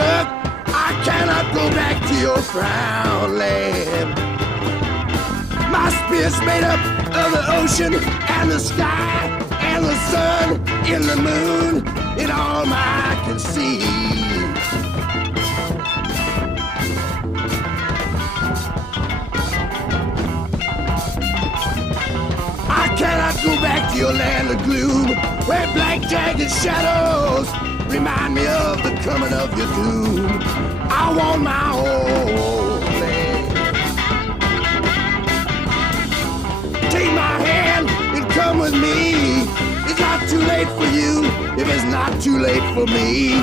stuck. I cannot go back to your frown land. My spirit's made up of the ocean and the sky and the sun and the moon and all I can see. I cannot go back to your land of gloom, where black jagged shadows remind me of the coming of your doom. I want my own land. Take my hand and come with me. It's not too late for you if it's not too late for me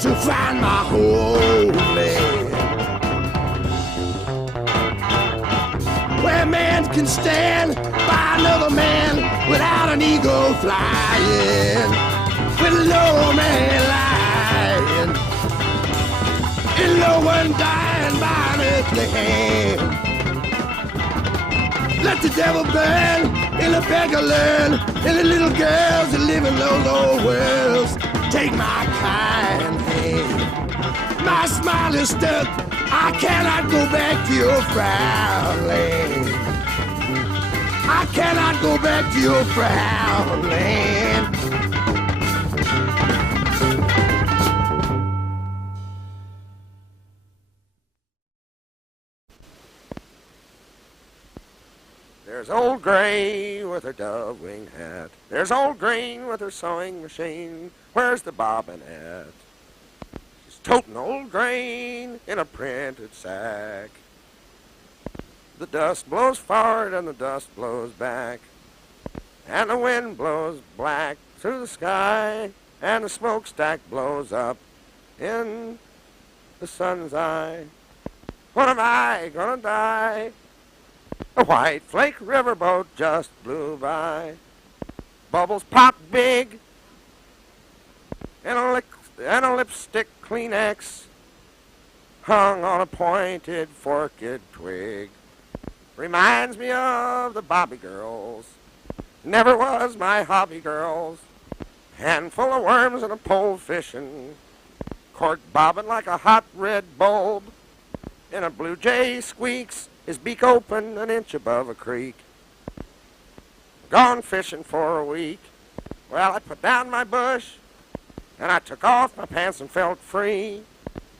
to find my homeland. Where man can stand by another man without an ego flying, with no man lying, and no one dying by an earthly hand. Let the devil burn, and the beggar learn, and the little girls that live in those old worlds take my kind hand. My smile is stuck, I cannot go back to your frown land. I cannot go back to your frown land. There's old Gray with her dove-winged hat. There's old Green with her sewing machine. Where's the bobbin at? She's toting old grain in a printed sack. The dust blows forward and the dust blows back, and the wind blows black through the sky, and the smokestack blows up in the sun's eye. When am I gonna die? A white flake riverboat just blew by. Bubbles pop big, and a lipstick Kleenex hung on a pointed forked twig. Reminds me of the Bobby girls. Never was my hobby girls. Handful of worms and a pole fishing. Cork bobbing like a hot red bulb. And a blue jay squeaks, his beak open an inch above a creek. Gone fishing for a week. Well, I put down my bush, and I took off my pants and felt free.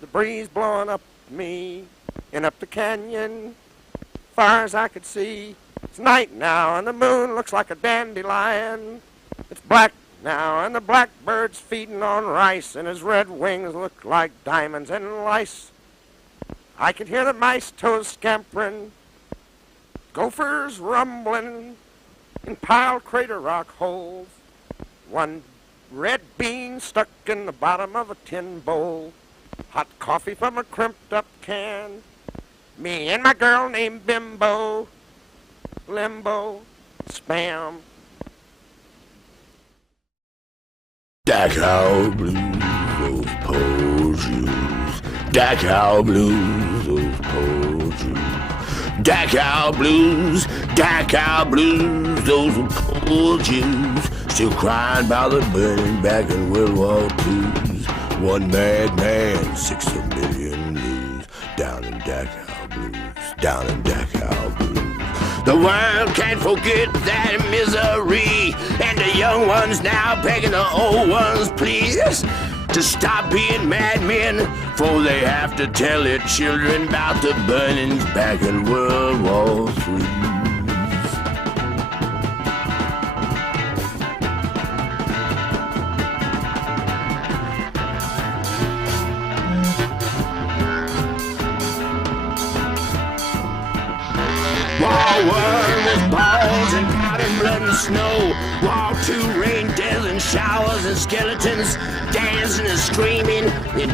The breeze blowing up me and up the canyon, far as I could see. It's night now, and the moon looks like a dandelion. It's black now, and the blackbird's feeding on rice, and his red wings look like diamonds and lice. I could hear the mice toes scampering, gophers rumbling in piled crater rock holes. One red bean stuck in the bottom of a tin bowl. Hot coffee from a crimped-up can. Me and my girl named Bimbo, Limbo, Spam. Dachau blues, those poor Jews. Dachau blues, those poor Jews. Dachau blues, those poor Jews. Still crying about the burning back in World War II's. One bad man, 6 million lose. Down in Dachau blues, down in Dachau blues. The world can't forget that misery, and the young ones now begging the old ones, please, to stop being madmen, for they have to tell their children about the burnings back in World War III. War was balls and powder, blood and snow. War II rain, death and showers and skeletons dancing and screaming and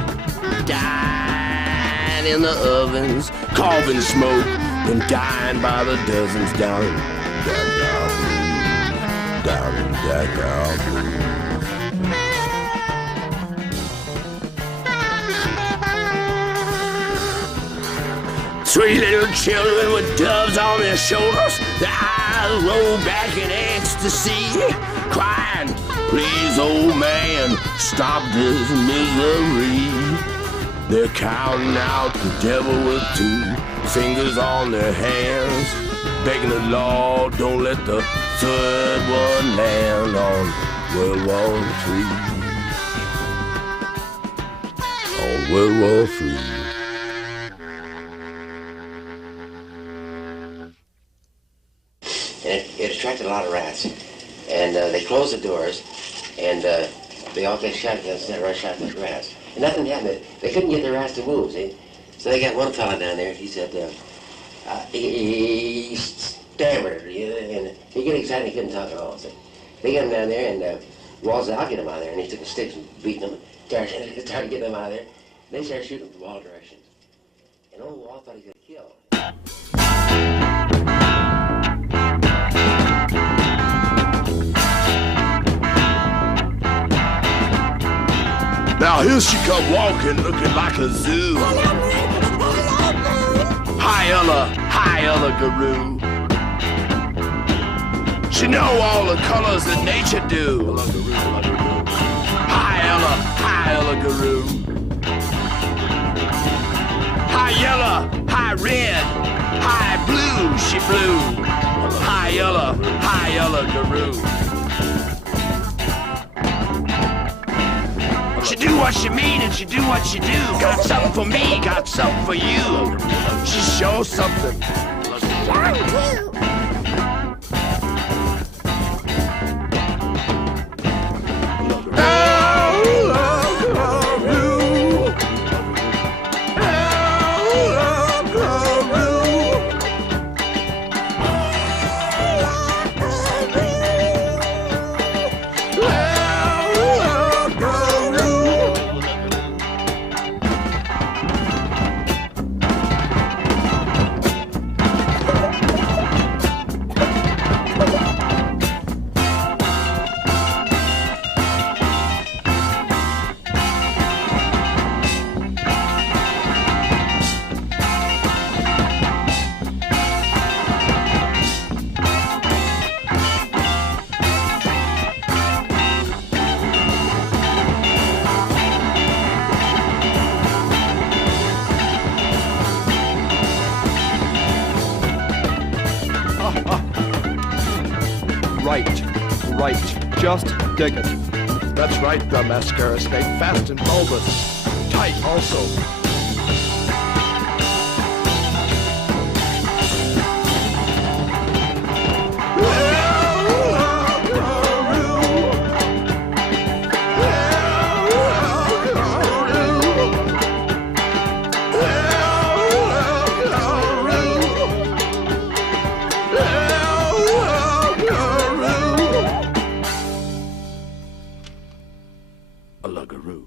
dying in the ovens, carving smoke and dying by the dozens down in Dachau, down in Dachau. Three little children with doves on their shoulders, their eyes roll back in ecstasy, crying, please, old man, stop this misery. They're counting out the devil with two fingers on their hands, begging the Lord, don't let the third one land on World War III. On World War III. And it attracted a lot of rats. And they closed the doors, and they all get shotguns and rush out the rats. And nothing happened. They couldn't get the rats to move, see? So they got one fella down there, he said, he stammered, and he got excited, he couldn't talk at all. So they got him down there, and Wall said, I'll get him out of there. And he took the sticks and beating them, started getting them out of there. And they started shooting from all directions. And old Wall thought he was going to kill. Now here she come walking, looking like a zoo. Hi Ella Guru. She know all the colors that nature do. Hi Ella Guru. Hi yellow, hi red, hi blue, she blew. Hi Ella Guru. She do what she mean and she do what she do. Got something for me, got something for you. She shows something. Right, just dig it. That's right, the mascara snake, fast and bulbous, tight also. A lugaroo.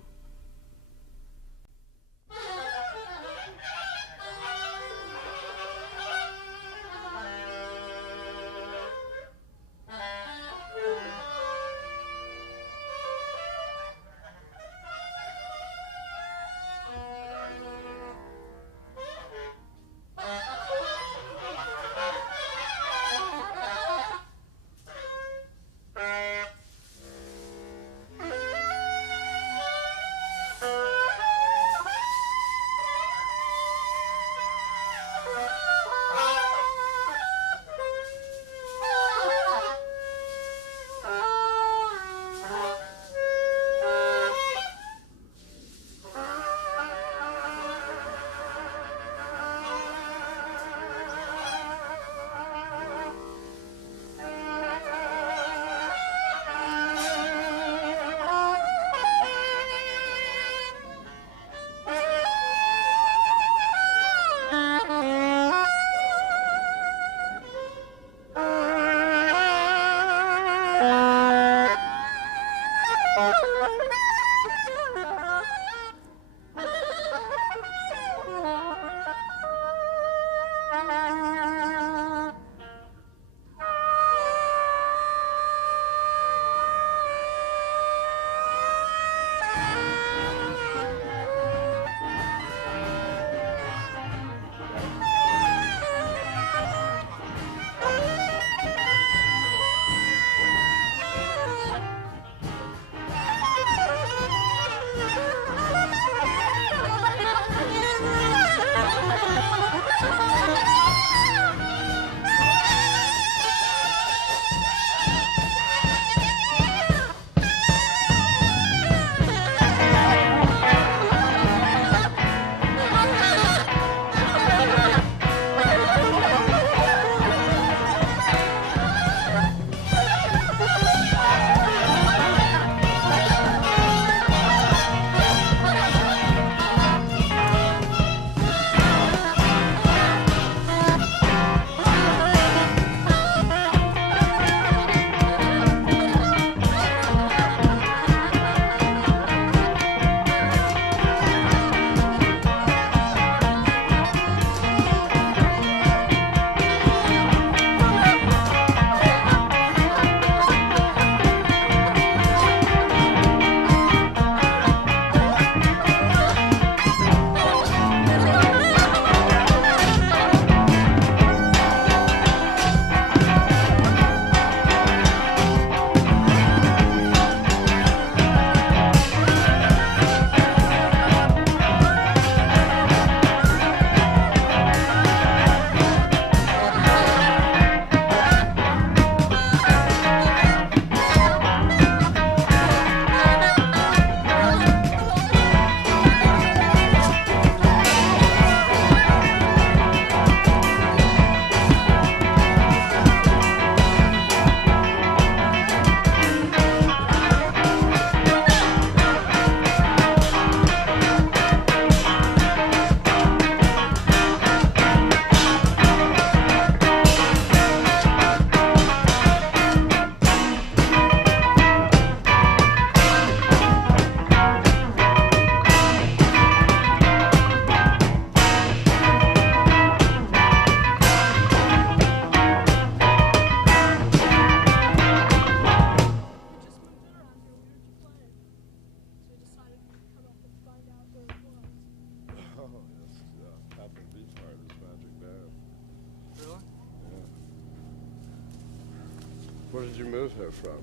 Where did you move here from?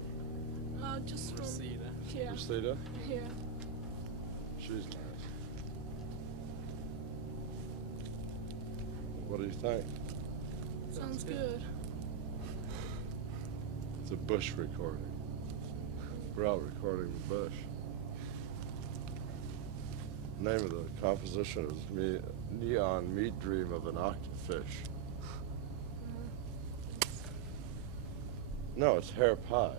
Just from here. Reseda? Here. She's nice. What do you think? Sounds good. It's a Bush recording. We're out recording the Bush. The name of the composition is Neon Meat Dream of an Octofish. No, it's Hair Pie.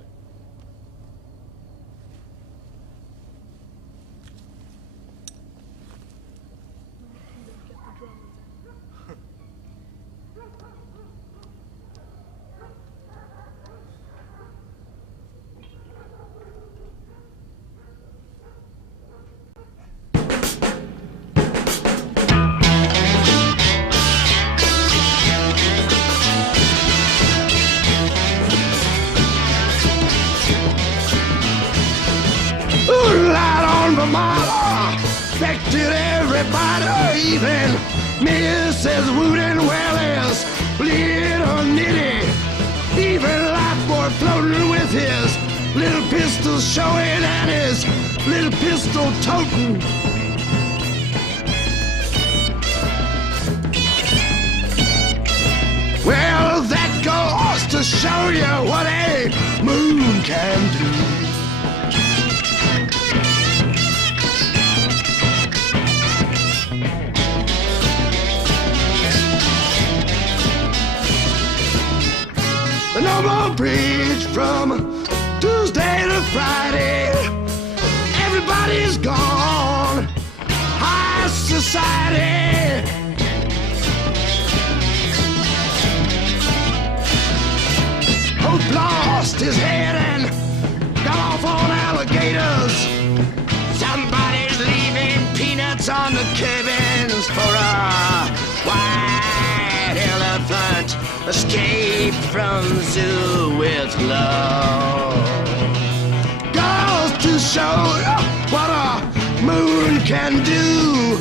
Affected everybody, even Mrs. Wooden Wellers, little Nitty, even Life Boy floating with his little pistol showing and his little pistol toting. Well, that goes to show you what a moon can do. No more bridge from Tuesday to Friday. Everybody's gone. High society. Hope lost his head and got off on alligators. Somebody's leaving peanuts on the cabins for a white elephant. Escape from zoo with love. Goes to show what a moon can do.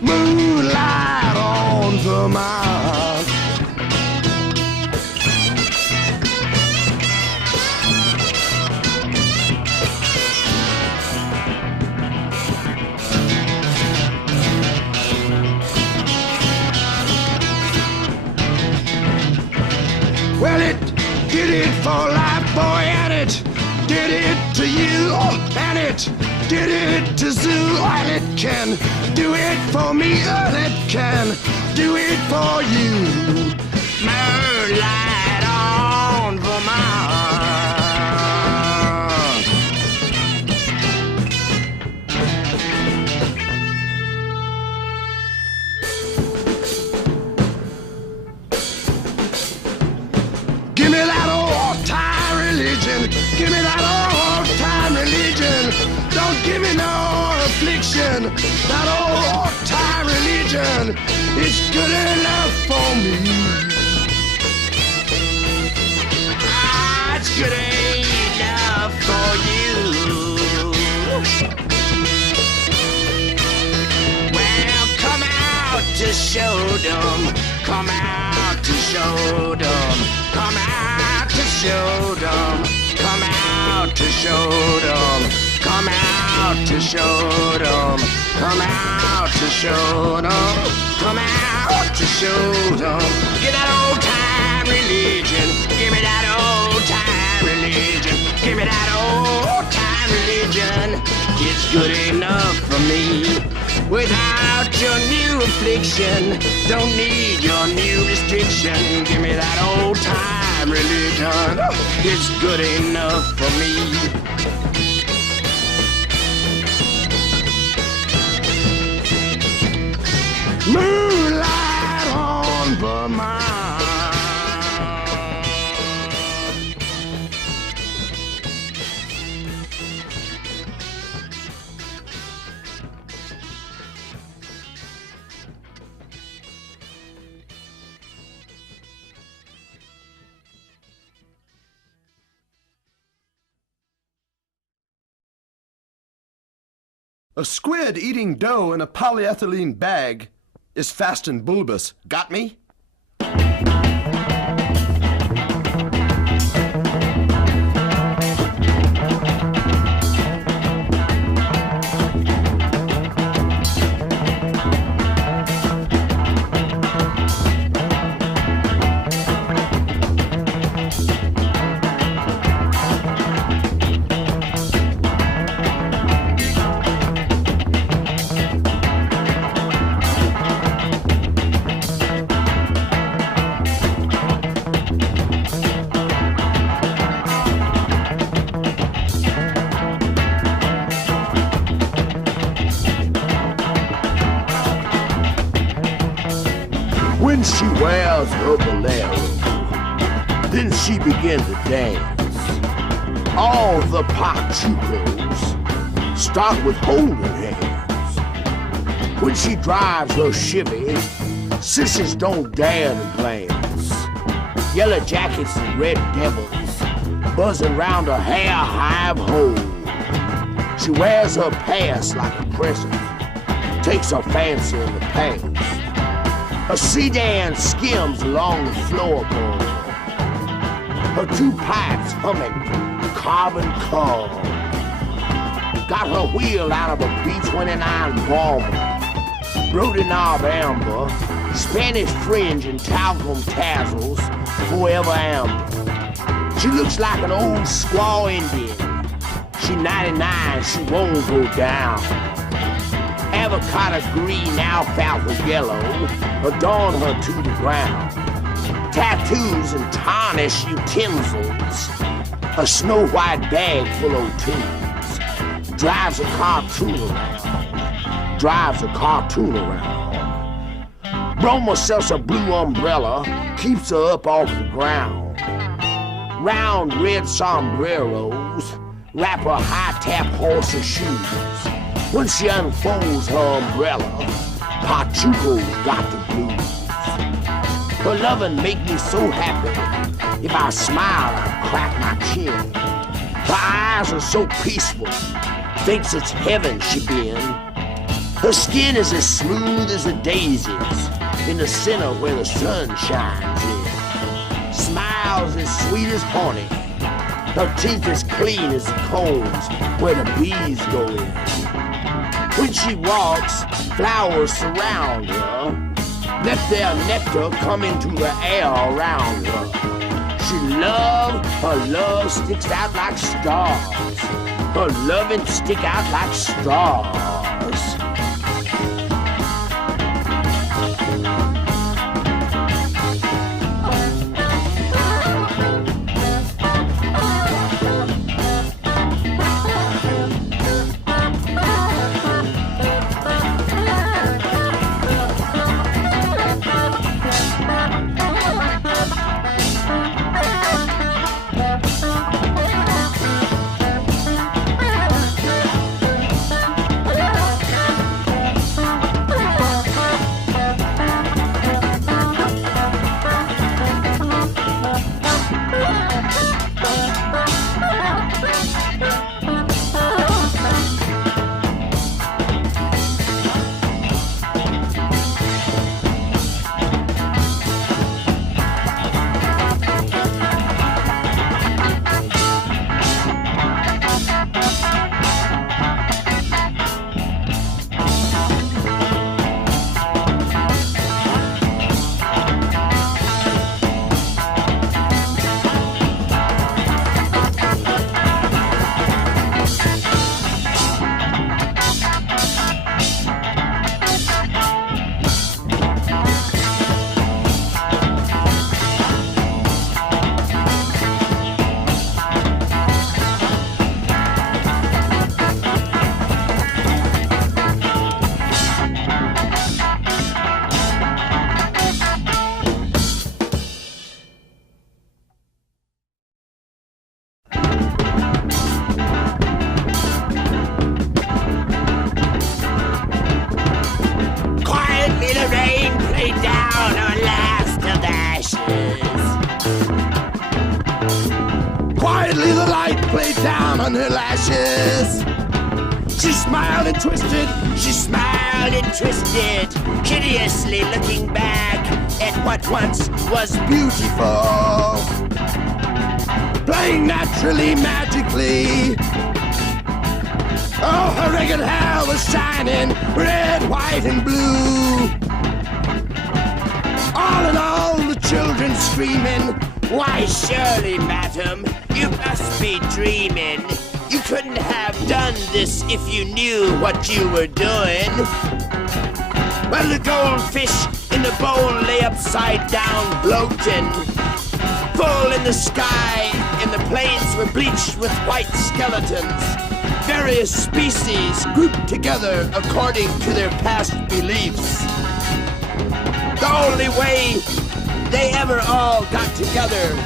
Moonlight on the Mars. Well, it did it for Life Boy, and it did it to you, and it did it to Zoo, and it can do it for me, and it can do it for you. Moonlight on Vermont. Give me that old-time religion. Give me that old-time religion. Don't give me no affliction. That old-time religion is good enough for me. Ah, it's good enough for you. Well, come out to show them. Come out to show them. Come out to show them. Come out to show them. Come out to show them. Come out to show them. Come out to show them. Get that old time religion. Give me that old time religion. Give me that old time religion. It's good enough for me. Without your new affliction, don't need your new restriction. Give me that old time religion. It's good enough for me. Moonlight on Vermont. A squid eating dough in a polyethylene bag is fast and bulbous. Got me? smiles her bolero. Then she began to dance. All the pachucos start with holding hands. When she drives her Chevy, sissies don't dare to glance. Yellow jackets and red devils buzzing round her hair hive hole. She wears her past like a present, takes her fancy in the past. A sedan skims along the floorboard, her two pipes humming carbon cob. Got her wheel out of a B-29 bomber, Brody knob amber, Spanish fringe and talcum tassels, forever amber. She looks like an old squaw Indian. She 99, she won't go down. Avocado green, alfalfa yellow adorn her to the ground. Tattoos and tarnished utensils, a snow white bag full of tunes. Drives a cartoon around. Broma sells a blue umbrella, keeps her up off the ground. Round red sombreros wrap her high-tap horse's shoes. When she unfolds her umbrella, Pachuco's got the blues. Her lovin' make me so happy. If I smile, I crack my chin. Her eyes are so peaceful, thinks it's heaven she been. Her skin is as smooth as the daisies in the center where the sun shines in. Smiles as sweet as honey. Her teeth as clean as the combs where the bees go in. When she walks, flowers surround her. Let their nectar come into the air around her. Her love sticks out like stars. Her loving stick out like stars. Down on her lashes. She smiled and twisted, hideously looking back at what once was beautiful. Playing naturally, magically. Oh, her ragged hair was shining, red, white, and blue. All in all, the children screaming, "Why, surely, madam, you must be dreaming. You couldn't have done this if you knew what you were doing." Well, the goldfish in the bowl lay upside down, bloating. Full in the sky, and the plains were bleached with white skeletons. Various species grouped together according to their past beliefs. The only way they ever all got together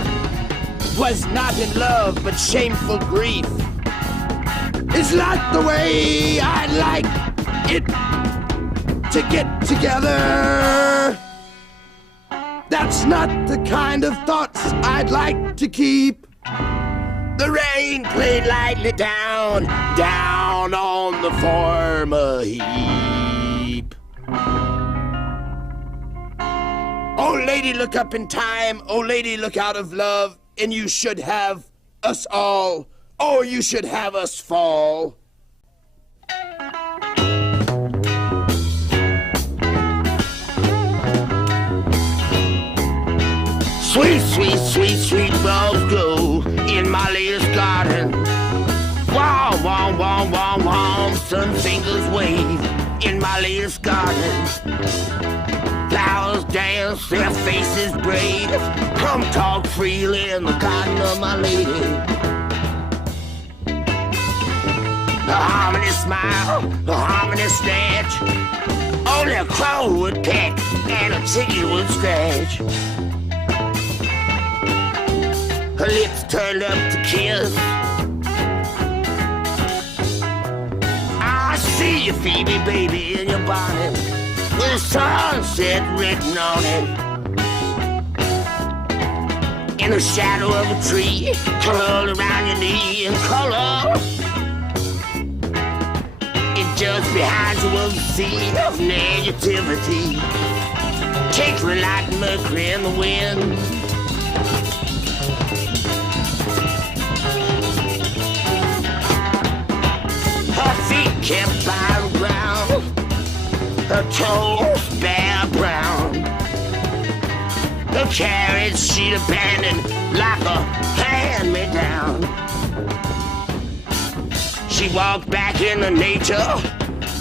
was not in love but shameful grief. It's not the way I'd like it to get together. That's not the kind of thoughts I'd like to keep. The rain played lightly down, down on the former heap. Oh, lady, look up in time. Oh, lady, look out of love. And you should have us all, or you should have us fall. Sweet, sweet, sweet, sweet rose grow in my latest garden. Wow, wow, wow, wow, wow, sun fingers wave in my latest garden. Flowers dance, their faces brave. Come talk freely in the garden of my lady. A harmony smile, a harmony snatch. Only a crow would peck and a chicken would scratch. Her lips turned up to kiss. I see you, Phoebe, baby, in your bonnet, with a sunset written on it. In the shadow of a tree, curled around your knee in color. And just behind you was a sea of negativity, tinkling like mercury in the wind. Her feet kept by the ground, her toes bare brown. Her carriage she'd abandoned like a hand-me-down. She walked back into nature,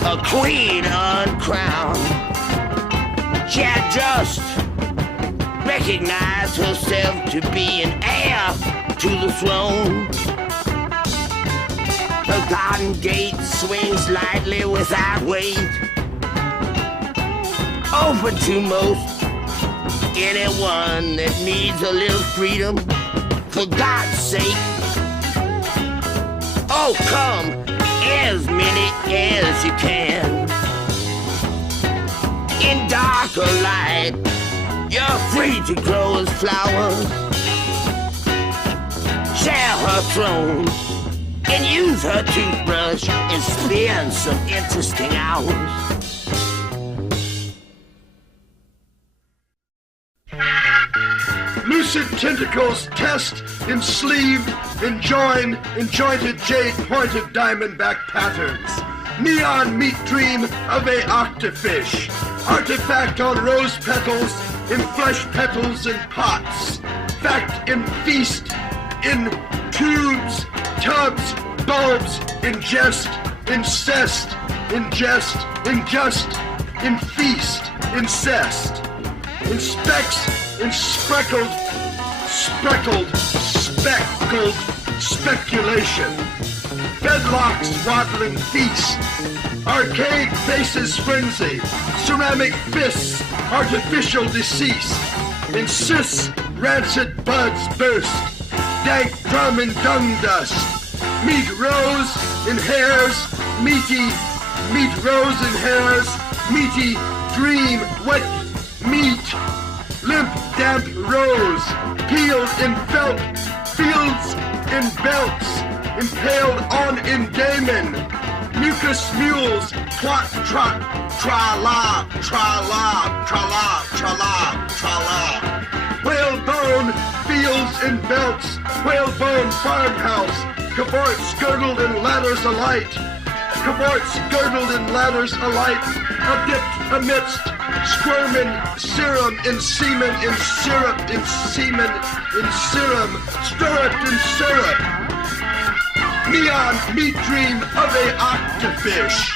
a queen uncrowned. She had just recognized herself to be an heir to the throne. Her garden gate swings lightly without weight, open to most anyone that needs a little freedom, for God's sake. Oh, come, as many as you can. In dark or light, you're free to grow as flowers. Share her throne and use her toothbrush and spend some interesting hours. Lucid tentacles test in sleeve, in join, in jointed jade pointed diamondback patterns. Neon meat dream of a octofish. Artifact on rose petals, in flesh petals and pots. Fact in feast, in tubes, tubs, bulbs, in jest, incest, in jest, in just, in feast, incest. In specks, in speckled, speculation. Bedlocks waddling feast. Arcade faces frenzy. Ceramic fists, artificial decease. Insist, rancid buds burst. Dank drum and dung dust. Meat rose in hairs, meaty. Meat rose in hairs, meaty. Dream, wet meat. Limp, damp rose, peeled in felt, fields in belts, impaled on in daemon, mucus mules, trot, trot, tra-la, tra-la, tra-la, tra-la, tra-la. Whalebone, fields in belts, whalebone farmhouse, cavorts girdled in ladders alight, cavorts girdled in ladders alight, adipped amidst squirming serum in semen in syrup in semen in serum, stirrup in syrup. Neon meat dream of a octofish.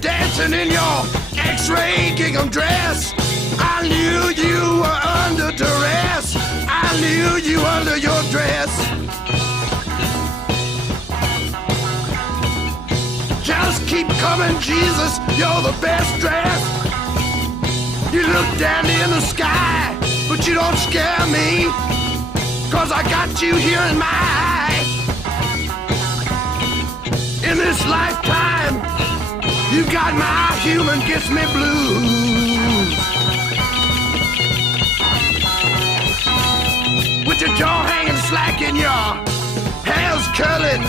Dancing in your X-ray gingham dress. I knew you were under duress. I knew you under your dress. Just keep coming, Jesus, you're the best dressed. You look dandy in the sky, but you don't scare me, 'cause I got you here in my eye. In this lifetime, you got my human gets me blues. With your jaw hanging slack and your hair's curling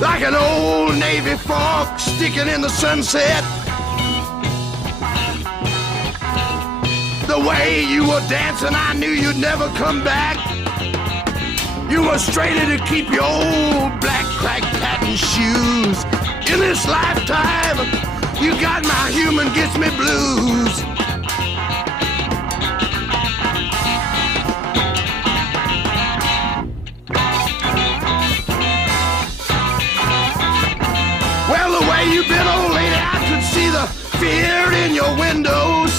like an old Navy fork sticking in the sunset. The the way you were dancing, I knew you'd never come back. You were straighter to keep your old black crack patent shoes. In this lifetime, you got my human gets me blues. Well, the way you been, old lady, I could see the fear in your windows.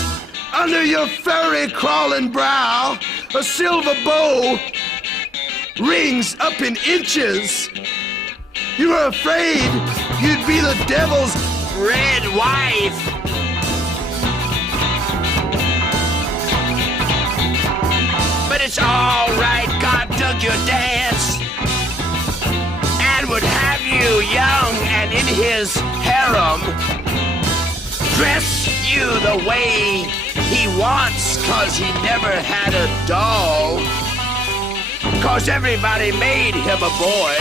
Under your furry crawling brow, a silver bow rings up in inches. You were afraid you'd be the devil's red wife. But it's all right, God dug your dance and would have you young and in his harem. Dress you the way he wants, 'cause he never had a doll. 'Cause everybody made him a boy.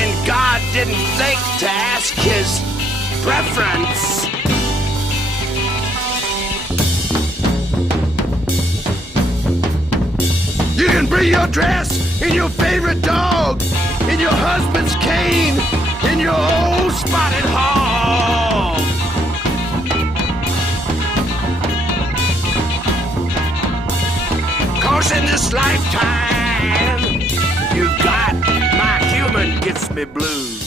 And God didn't think to ask his preference. You can bring your dress in your favorite dog, in your husband's cane, in your old spotted hog. 'Cause in this lifetime, you got my human gets me blues.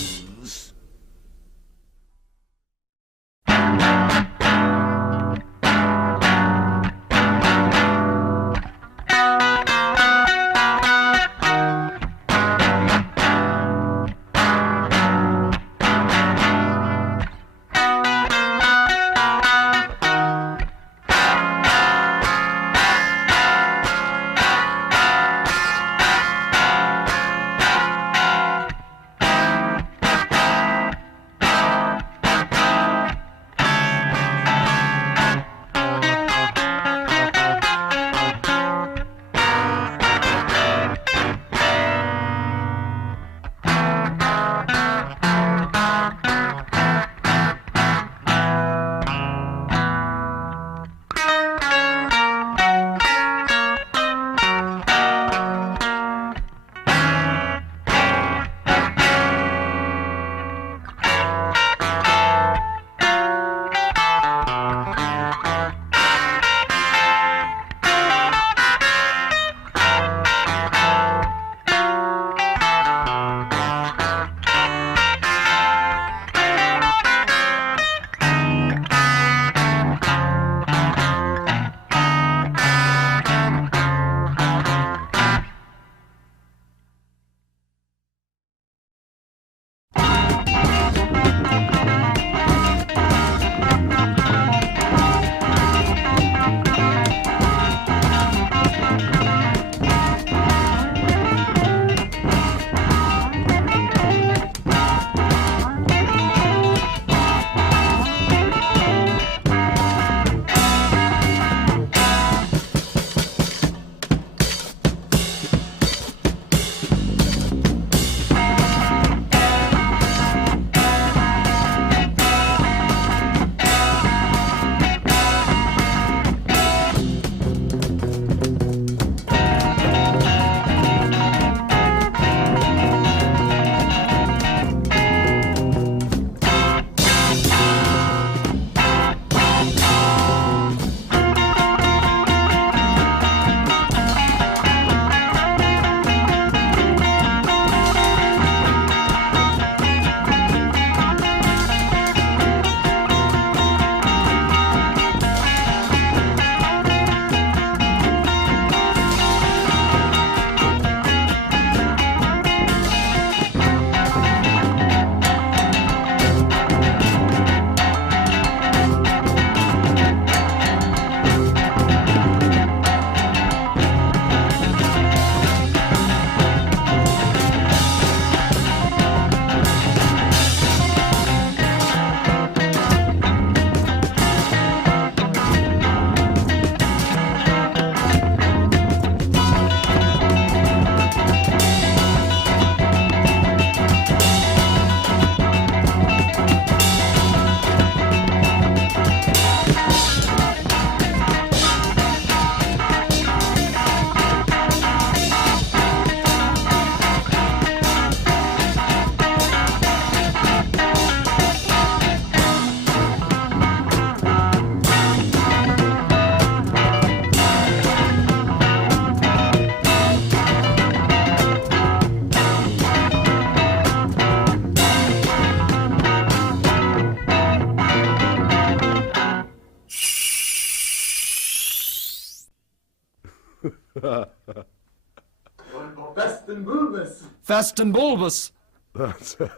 Fast and bulbous. Fast and bulbous. That's it.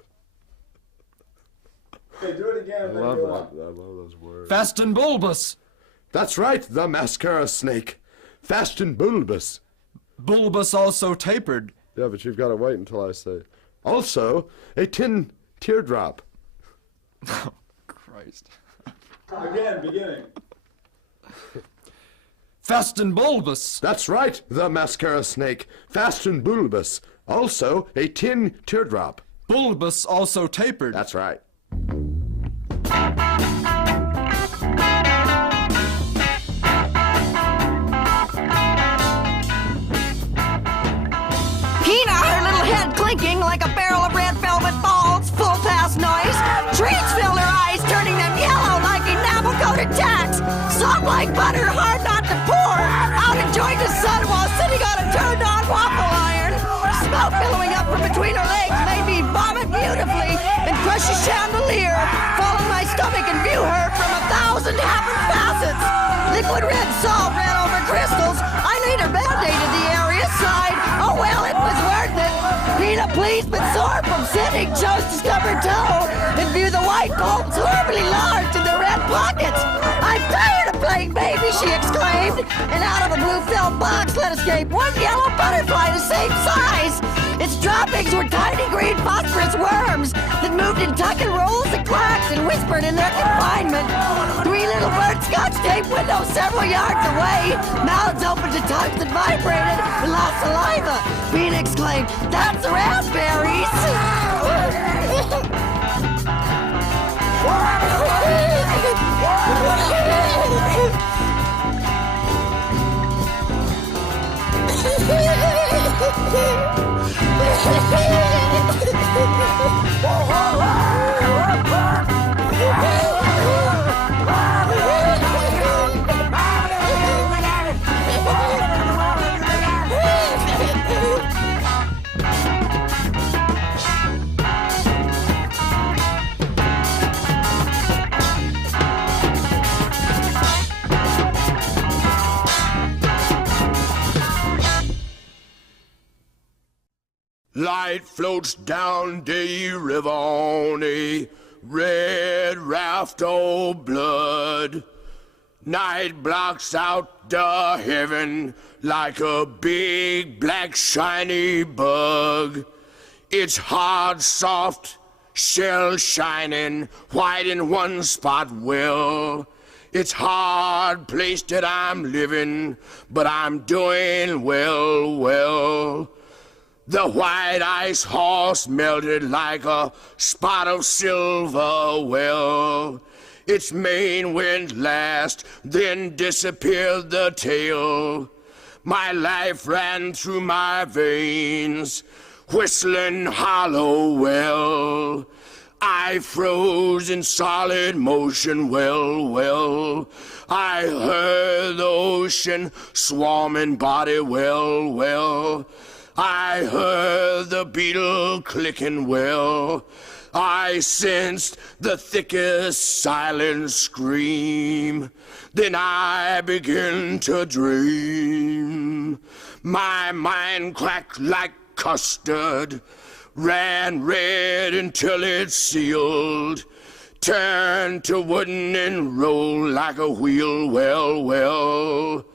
Okay, do it again. I love that. I love those words. Fast and bulbous. That's right, the mascara snake. Fast and bulbous. Bulbous also tapered. Yeah, but you've got to wait until I say. Also, a tin teardrop. Oh, Christ. Again, beginning. Fast and bulbous. That's right, the mascara snake. Fast and bulbous. Also, a tin teardrop. Bulbous also tapered. That's right. Peanut, her little head clinking like a barrel of red velvet balls, full pass noise. Treats filled her eyes, turning them yellow like enamel-coated tacks. Soft like butter, hard not to pour. Out enjoying the sun while sitting on a turned-on waffle iron. Smoke billowing up from between her legs made me vomit beautifully and crush a chandelier. Fall on my stomach and view her from 1,000 different facets. Liquid red salt ran over crystals. I later band-aided the area side. Oh well, it was worth it. Peanut pleased but sore from sitting, chose to stub her toe and view the white bolts horribly large in the red pockets. I'm tired of playing baby, she exclaimed, and out of a blue felt box let escape one yellow butterfly the same size. Its droppings were tiny green phosphorus worms that moved in tuck and rolls and quacks and whispered in their confinement. Three little birds scotch taped windows several yards away, mouths open to tongues that vibrated and lost saliva. Peanut exclaimed, "That's raspberries!" Light floats down the river on a red raft of blood. Night blocks out the heaven like a big black shiny bug. It's hard, soft, shell shining, white in one spot well. It's hard place that I'm living, but I'm doing well, well. The white ice horse melted like a spot of silver well. Its mane went last, then disappeared the tail. My life ran through my veins, whistling hollow well. I froze in solid motion, well, well. I heard the ocean swarming body, well, well. I heard the beetle clicking well. I sensed the thickest silent scream. Then I began to dream. My mind cracked like custard, ran red until it sealed, turned to wooden and rolled like a wheel, well, well.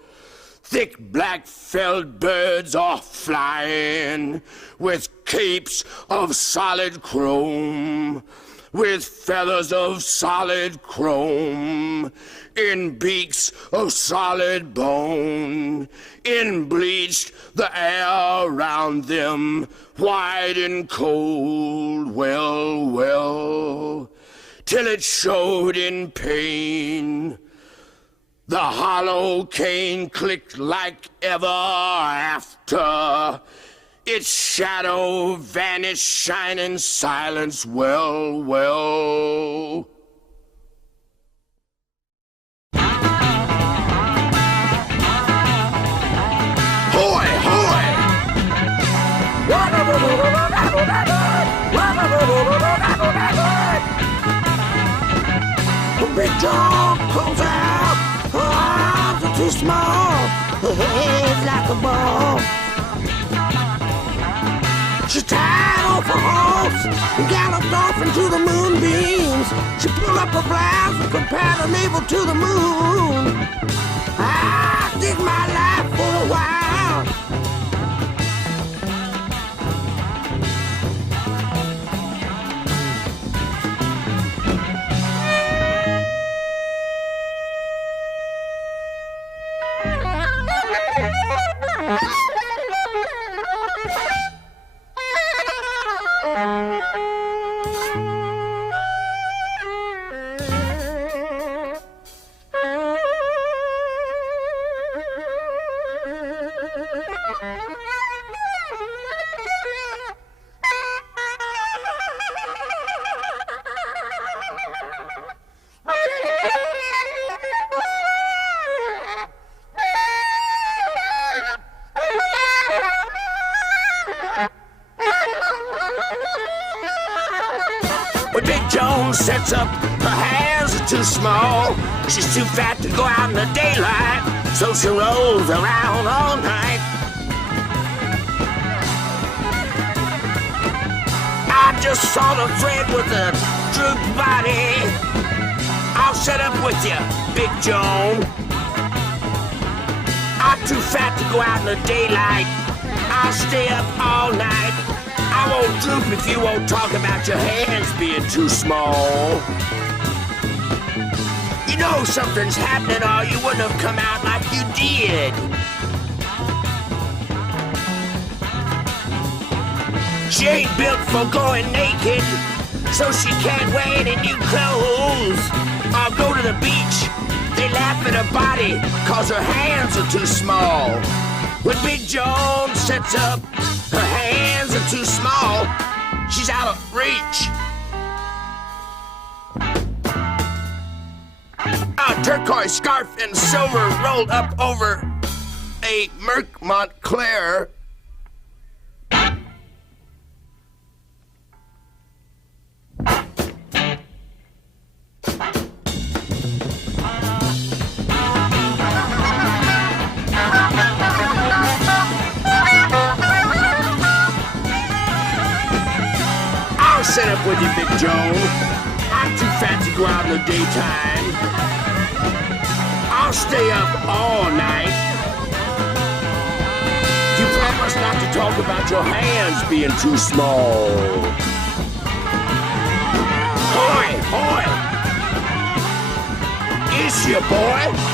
Thick black felt birds are flying with capes of solid chrome, with feathers of solid chrome, in beaks of solid bone, in bleached the air around them, white and cold, well, well, till it showed in pain. The hollow cane clicked like ever after. Its shadow vanished, shining silence, well, well. Hoy, hoy! Big dog comes out, arms are too small, his like the ball. She tied off her horse and galloped off into the moonbeams. She pulled up her blouse and compared her navel to the moon. I did my life for a while. When Big Jones sets up, her hands are too small. She's too fat to go out in the daylight, so she rolls around all night. I just saw the thread with a drooped body. I'll set up with you, Big Joan. I'm too fat to go out in the daylight. I'll stay up all night. I won't droop if you won't talk about your hands being too small. You know something's happening or you wouldn't have come out like you did. She ain't built for going naked, so she can't wear any new clothes or go to the beach. They laugh at her body cause her hands are too small. When Big Joan sets up, her hands are too small. She's out of reach. A turquoise scarf and silver rolled up over a Merc Montclair. Set up with you, Big Joan. I'm too fat to go out in the daytime. I'll stay up all night. You promise not to talk about your hands being too small. Hoy, hoy! Is you, boy?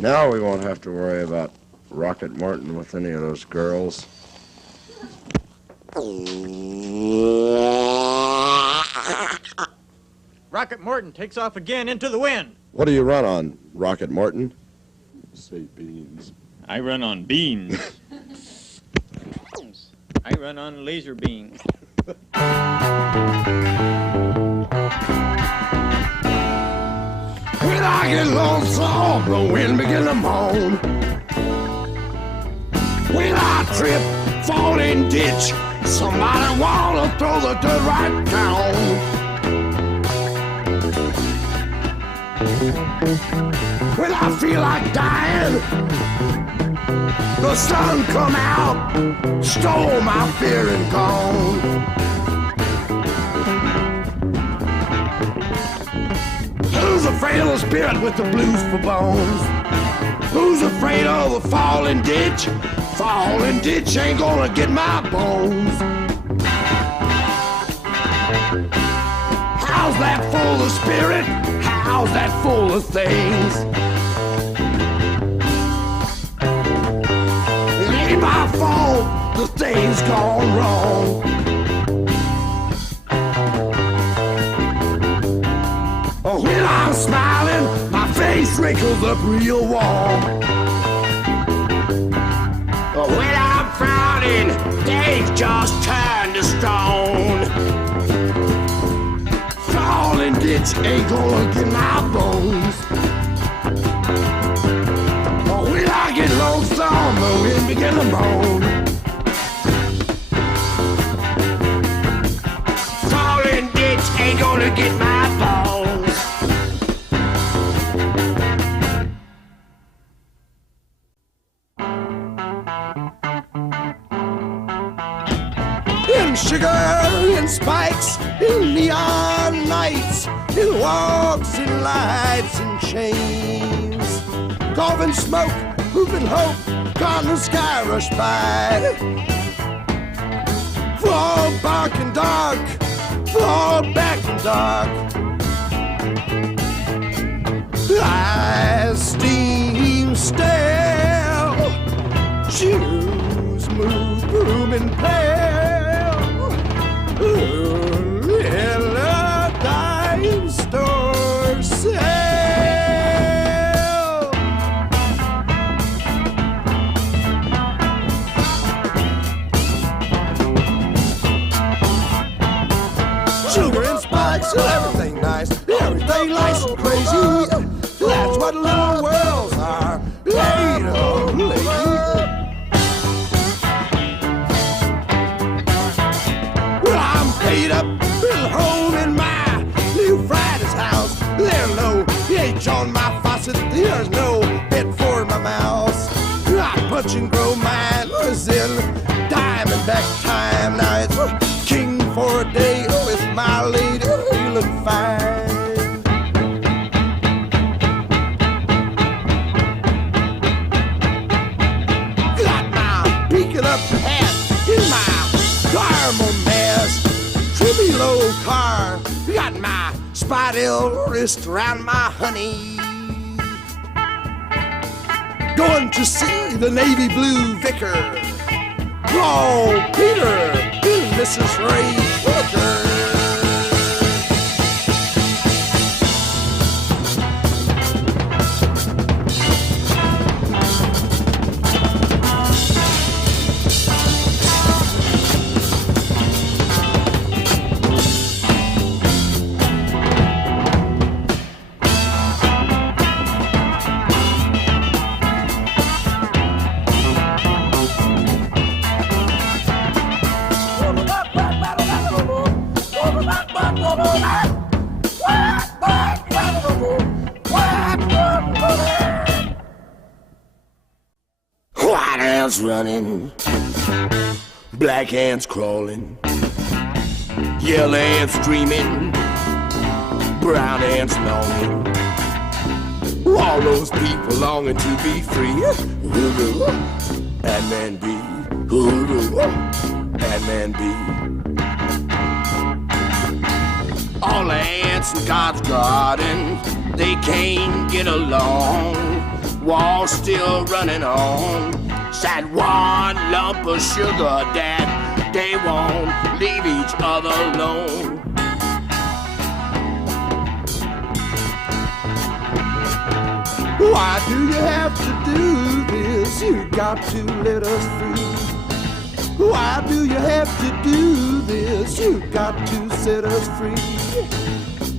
Now we won't have to worry about Rocket Morton with any of those girls. Rocket Morton takes off again into the wind. What do you run on, Rocket Morton? Say beans. I run on beans. I run on laser beams. When I get lonesome, the wind begin to moan. When I trip, fall in ditch, somebody wanna throw the dirt right down. When I feel like dying, the sun come out, stole my fear and gone. Who's afraid of the spirit with the blues for bones? Who's afraid of the falling ditch? Falling ditch ain't gonna get my bones. How's that full of spirit? How's that full of things? It ain't my fault, the thing's gone wrong. When I'm smiling, my face wrinkles up real warm. When I'm frowning, things just turn to stone. Falling ditch ain't gonna get my bones. When I get lonesome, the wind begin to moan. Falling ditch ain't gonna get my bones. In sugar and spikes, in neon lights, in walks and lights and chains. Carving smoke, moving hope, gone the sky rush by. Fall back and dark, fall back and dark. Eyes steam stale, shoes move, booming pale. Little dime store sale. Sugar and spikes, everything nice, everything nice and crazy. That's what little worlds are. Later, later. Paid up, built home in my new Friday's house. There's no H on my faucet, there's no bed for my mouse. I punch and grow mine was in Diamondback time. Now it's king for a day with my lady feeling fine. Got my beaking up hat in my caramel mask. Low car, got my spidel wrist around my honey. Going to see the navy blue vicar. Oh, Peter, Mrs. Ray Whitaker. White ants running, black ants crawling, yellow ants dreaming, brown ants longing. All those people longing to be free. And then be, and then be. All the ants in God's garden, they can't get along. wall's still running on. Said one lump of sugar that they won't leave each other alone. Why do you have to do this? You got to let us free. Why do you have to do this? You got to set us free.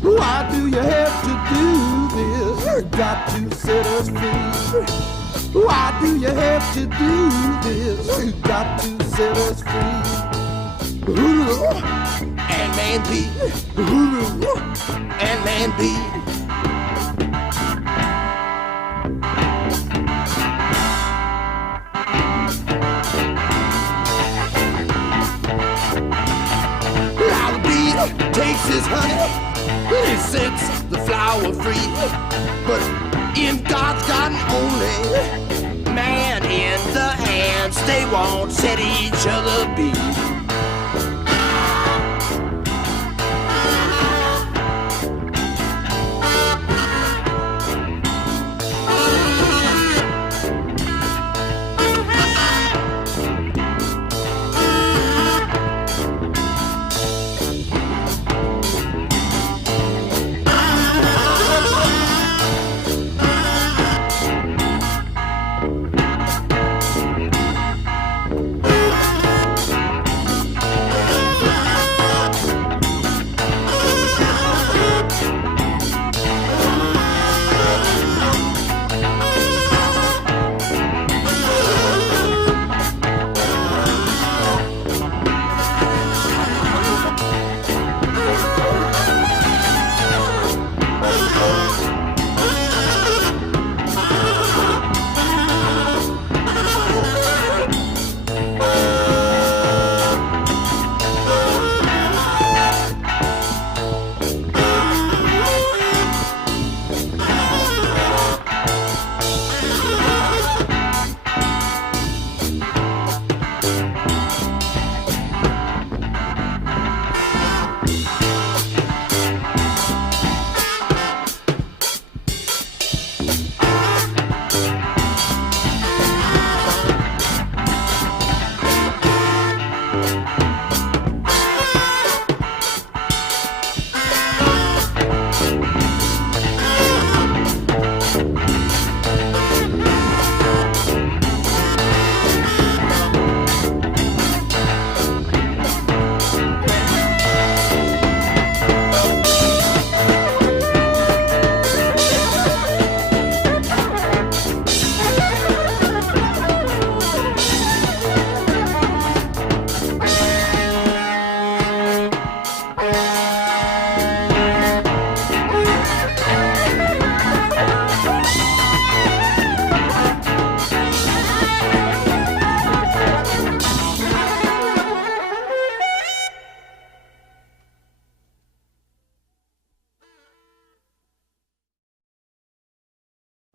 Why do you have to do this? You got to set us free. Why do you have to do this? You got to set us free. And man B, and man B. Now the bee takes his honey and he sets the flower free. But in God's garden only, man in the ants, they won't set each other be.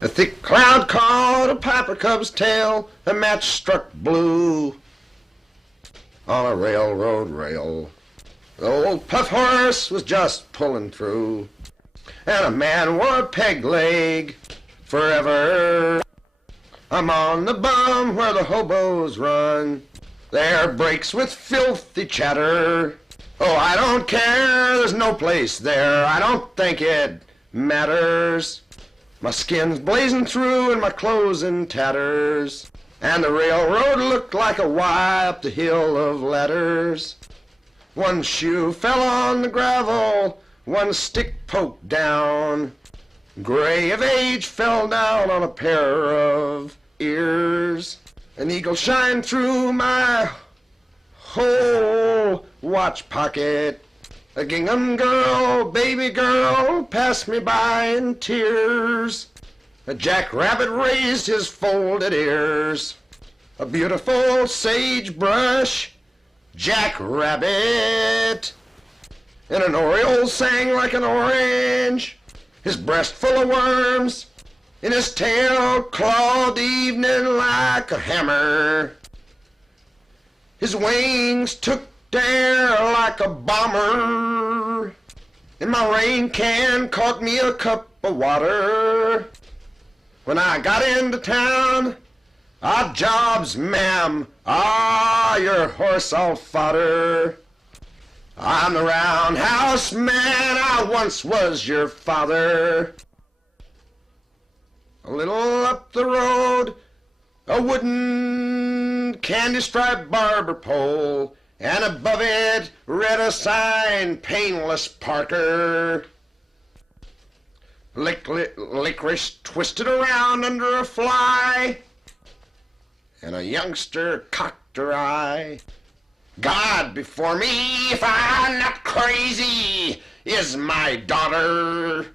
A thick cloud caught a piper cub's tail, a match struck blue on a railroad rail. The old puff horse was just pulling through, and a man wore a peg leg forever. I'm on the bum where the hobos run, their breaks with filthy chatter. Oh, I don't care, there's no place there, I don't think it matters. My skin's blazing through and my clothes in tatters, and the railroad looked like a Y up the hill of ladders. One shoe fell on the gravel, one stick poked down. Gray of age fell down on a pair of ears. An eagle shined through my whole watch pocket. A gingham girl, baby girl, passed me by in tears. A jackrabbit raised his folded ears. A beautiful sagebrush jackrabbit. And an oriole sang like an orange, his breast full of worms, and his tail clawed the evening like a hammer. His wings took air like a bomber, and my rain can caught me a cup of water. When I got into town, odd jobs, ma'am, your horse all fodder. I'm the roundhouse man, I once was your father. A little up the road, a wooden candy-striped barber pole, and above it read a sign, Painless Parker. Licorice twisted around under a fly, and a youngster cocked her eye. God before me, if I'm not crazy, is my daughter.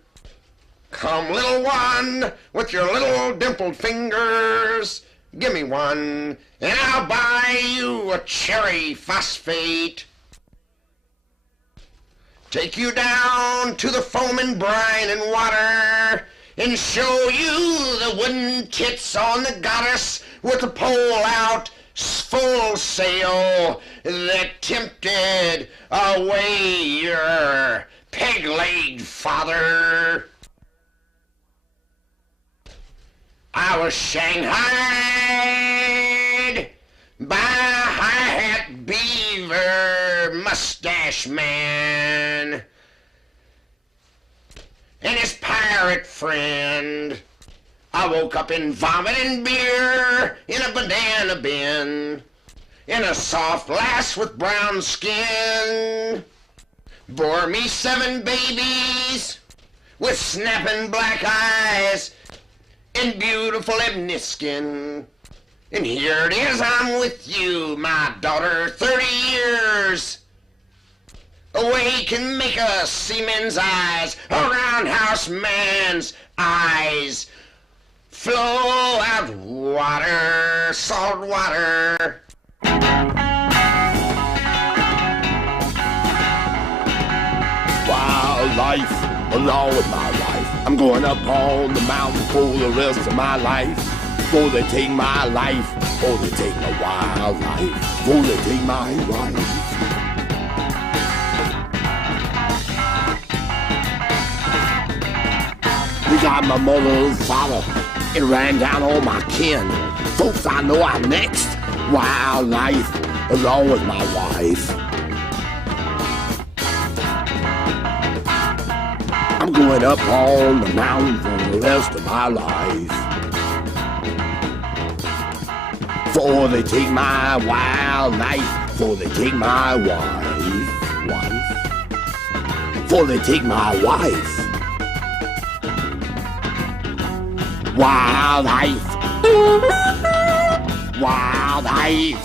Come, little one, with your little dimpled fingers, give me one, and I'll buy you a cherry phosphate. Take you down to the foaming brine and water, and show you the wooden tits on the goddess with the pole out, full sail, that tempted away your peg-legged father. I was shanghaied by a high-hat beaver mustache man and his pirate friend. I woke up in vomit and beer in a banana bin, in a soft lass with brown skin. Bore me 7 babies with snapping black eyes and beautiful ebony skin. And here it is, I'm with you, my daughter, 30 years. Away can make a seaman's eyes, a roundhouse man's eyes. Flow out water, salt water. Wild life, along with my life. I'm going up on the mountain for the rest of my life. Before they take my life, or they take my wild life, before they take my wife. We got my mother and father, it ran down all my kin. Folks, I know I'm next. Wild life, along with my wife. I'm going up on the mountain for the rest of my life. Before they take my wild life, before they take my wife. Before they take my wife. Wild life. Wild life.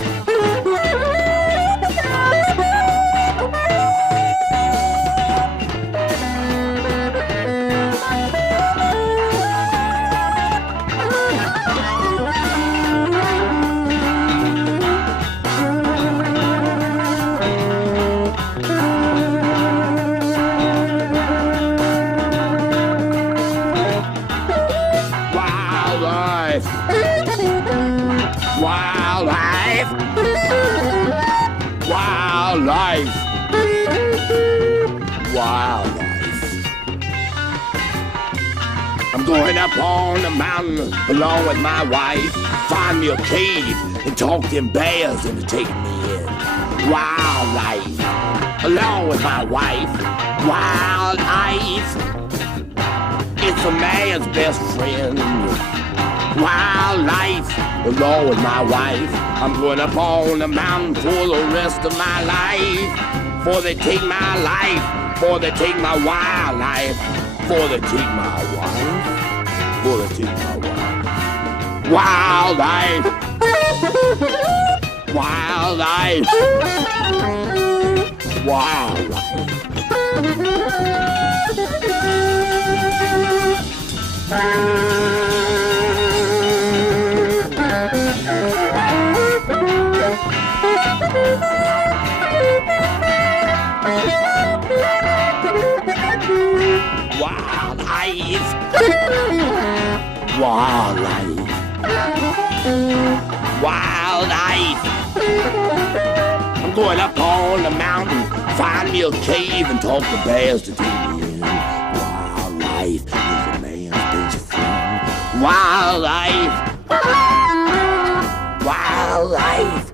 Wildlife. Wildlife. Wildlife. I'm going up on the mountain along with my wife. Find me a cave and talk them bears into taking me in. Wildlife. Along with my wife. Wildlife. It's a man's best friend. Wildlife, along with my wife. I'm going up on the mountain for the rest of my life. Before they take my life, before they take my wildlife, before they take my wife, before they take my wife. Wildlife, wildlife, wildlife. Wildlife. Wildlife. Wildlife. I'm going up on the mountain, find me a cave and talk the bears to take me in. Wildlife is a man's best friend. Wildlife. Wildlife.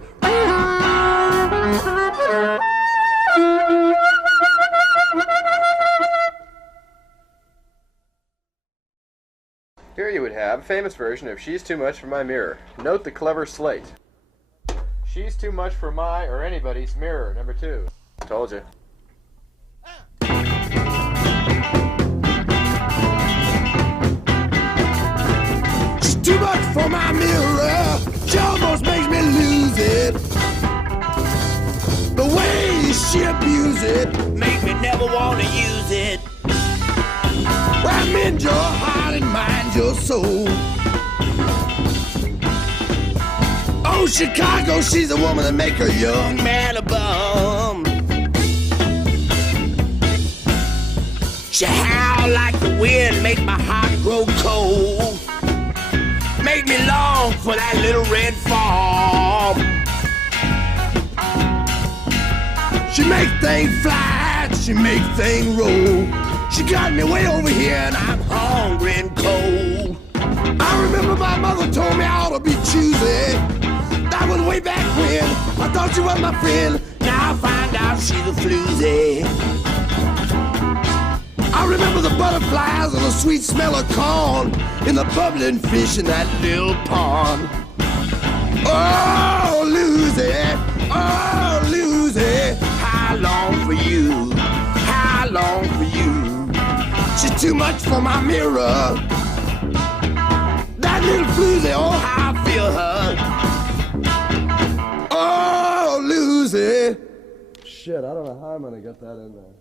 Here you would have a famous version of She's Too Much for My Mirror. Note the clever slate. She's too much for my or anybody's mirror, number 2. Told you. She's too much for my mirror. She almost makes me lose it. The way she abuse it make me never want to use it. Well, mend your heart and mind your soul. Oh, Chicago, she's a woman that make her young man a bum. She howl like the wind, make my heart grow cold. Make me long for that little red farm. She make things fly, she make things roll. She got me way over here and I'm hungry and cold. I remember my mother told me I ought to be choosy. That was way back when. I thought she was my friend. Now I find out she's a floozy. I remember the butterflies and the sweet smell of corn and the bubbling fish in that little pond. Oh, Lucy, how long for you? How long for you? She's too much for my mirror. That little floozy, oh, how I feel her. Oh, Lucy. Shit, I don't know how I'm gonna get that in there.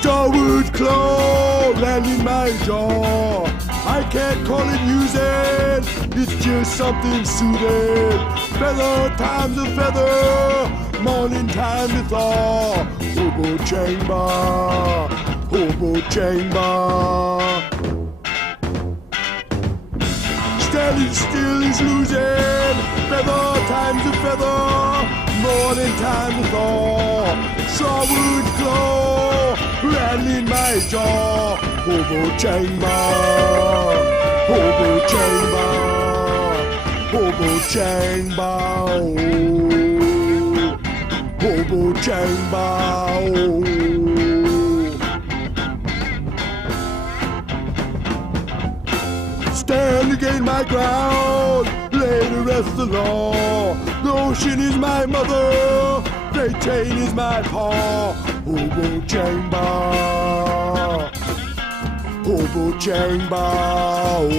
Starwood claw land in my jaw. I can't call it music, it's just something soothing. Feather time's a feather, morning time to thaw. Hobo chamber, hobo chamber. Standing still is losing, feather time's a feather, morning time to thaw. Starwood claw, rattling my jaw. Hobo chamber, hobo chamber, hobo chamber, oh. Hobo chamber, oh. Stand against my ground, lay to rest the law. The ocean is my mother, great chain is my paw. Hobo chamber, hobo chamber, oh.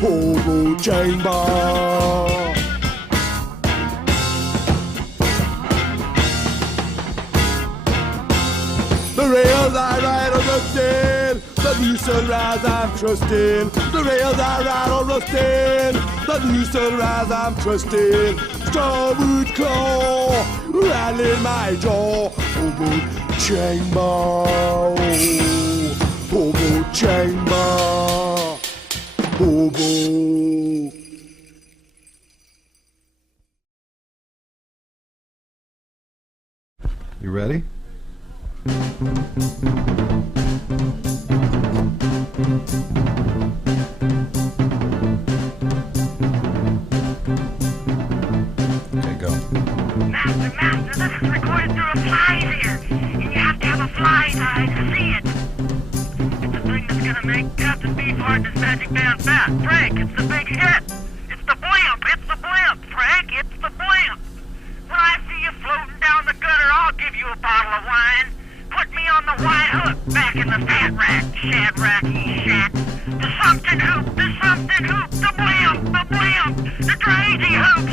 Hobo chamber. The rails I ride are rusted, the new sunrise I'm trusting. The rails I ride are rusted, the new sunrise I'm trusting. Starwood claw, rattling my jaw. Hobo chamber, hobo chamber, hobo. You ready? Okay, go. Master, this is recorded through a fly's ear, and you have to have a fly's eye to see it. It's the thing that's gonna make Captain Beefheart and his magic band fat. Frank, it's the big hit. It's the blimp, Frank, it's the blimp. When I see you floating down the gutter, I'll give you a bottle of wine. Put me on the white hook, back in the fat rack, shadracky shack. The something hoop, the blimp, the crazy hoops,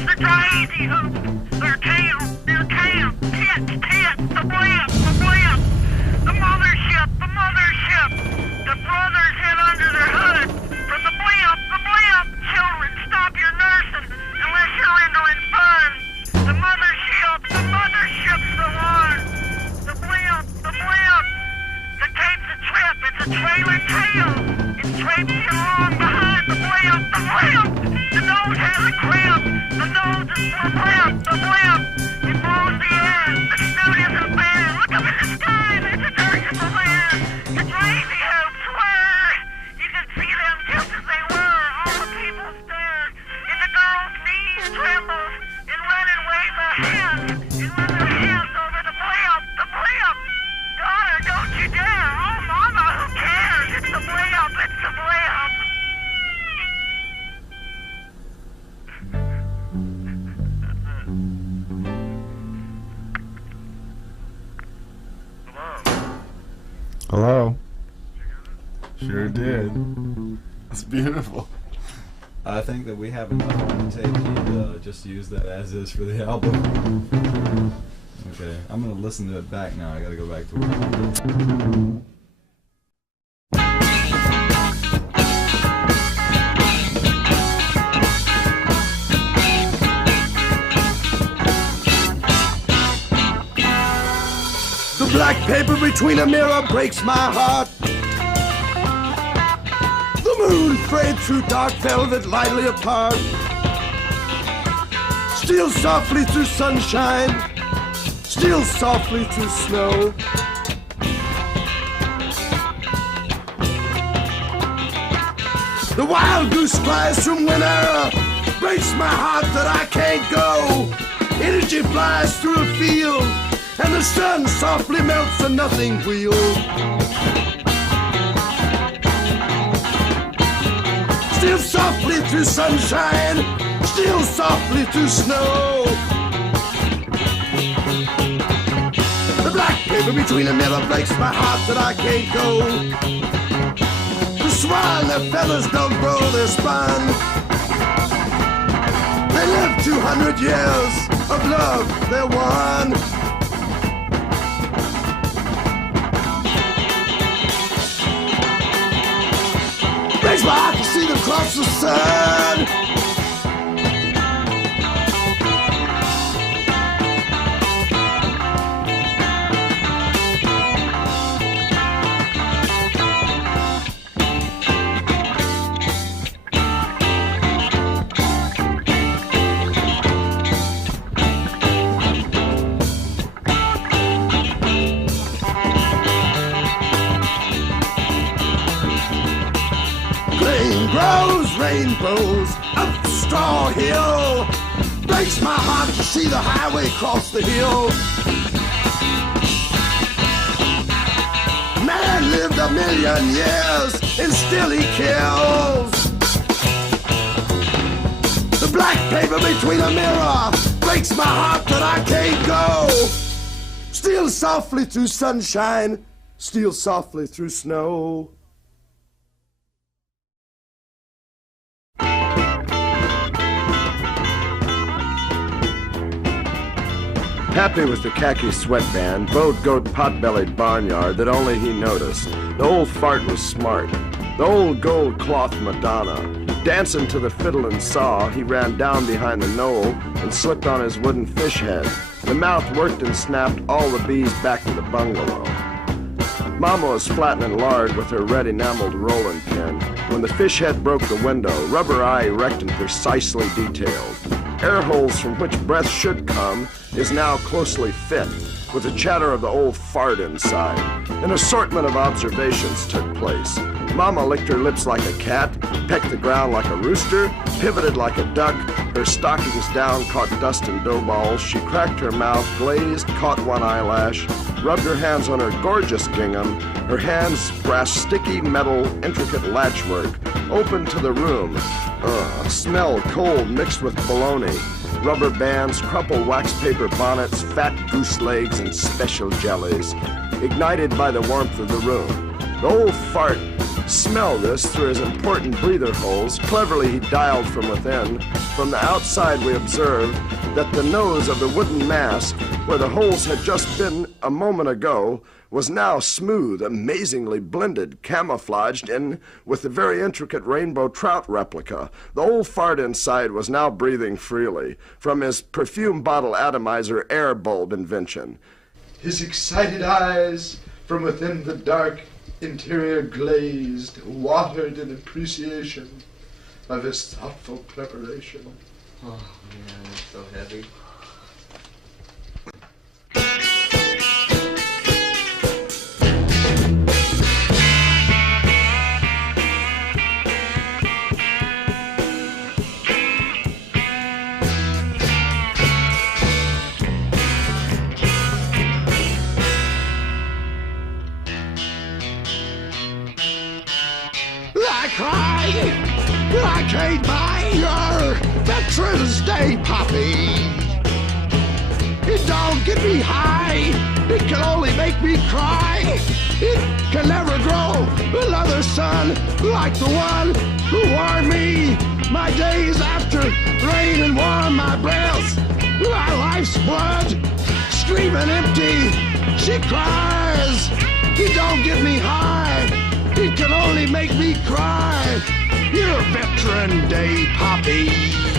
They're camp, tits, the blimp, the mothership. The brothers head under their hood. From the blimp, children, stop your nursing, unless you're rendering fun. The mothership's the one. The blimp, Hello? Sure did. It's beautiful. I think that we have enough on the tape to just use that as is for the album. Okay, I'm gonna listen to it back now. I gotta go back to work. The black paper between a mirror breaks my heart. The moon frayed through dark velvet lightly apart. Steal softly through sunshine, steal softly through snow. The wild goose flies from winter, breaks my heart that I can't go. Energy flies through a field, and the sun softly melts a nothing wheel. Steal softly through sunshine, steal softly through snow. The black paper between a mirror breaks my heart that I can't go. The swan, their feathers don't grow their spine. They live 200 years of love, they're one. Breaks my heart to see them cross the sun. Rainbows up Straw Hill. Breaks my heart to see the highway cross the hill. Man lived 1,000,000 years and still he kills. The black paper between a mirror breaks my heart that I can't go. Steal softly through sunshine, steal softly through snow. Happy was the khaki sweatband, bowed goat pot-bellied barnyard that only he noticed. The old fart was smart. The old gold cloth Madonna. Dancing to the fiddle and saw, he ran down behind the knoll and slipped on his wooden fish head. The mouth worked and snapped all the bees back to the bungalow. Mama was flattening lard with her red enameled rolling pin when the fish head broke the window, rubber eye erect and precisely detailed. Air holes from which breath should come is now closely fit, with the chatter of the old fart inside. An assortment of observations took place. Mama licked her lips like a cat, pecked the ground like a rooster, pivoted like a duck, her stockings down caught dust and dough balls, she cracked her mouth, glazed, caught one eyelash, rubbed her hands on her gorgeous gingham, her hands grasped sticky metal, intricate latchwork, opened to the room. Smell cold mixed with bologna, rubber bands, crumpled wax paper bonnets, fat goose legs, and special jellies, ignited by the warmth of the room. The old fart smelled this through his important breather holes. Cleverly he dialed from within. From the outside we observed that the nose of the wooden mask, where the holes had just been a moment ago, was now smooth, amazingly blended, camouflaged in with the very intricate rainbow trout replica. The old fart inside was now breathing freely from his perfume bottle atomizer air bulb invention. His excited eyes from within the dark interior glazed, watered in appreciation of his thoughtful preparation. Oh man, it's so heavy. I can't buy your Veterans Day poppy. It don't get me high, it can only make me cry. It can never grow another son like the one who warmed me. My days after rain and warm my breath, my life's blood streaming empty. She cries, it don't get me high, it can only make me cry. Your Veteran Day poppy.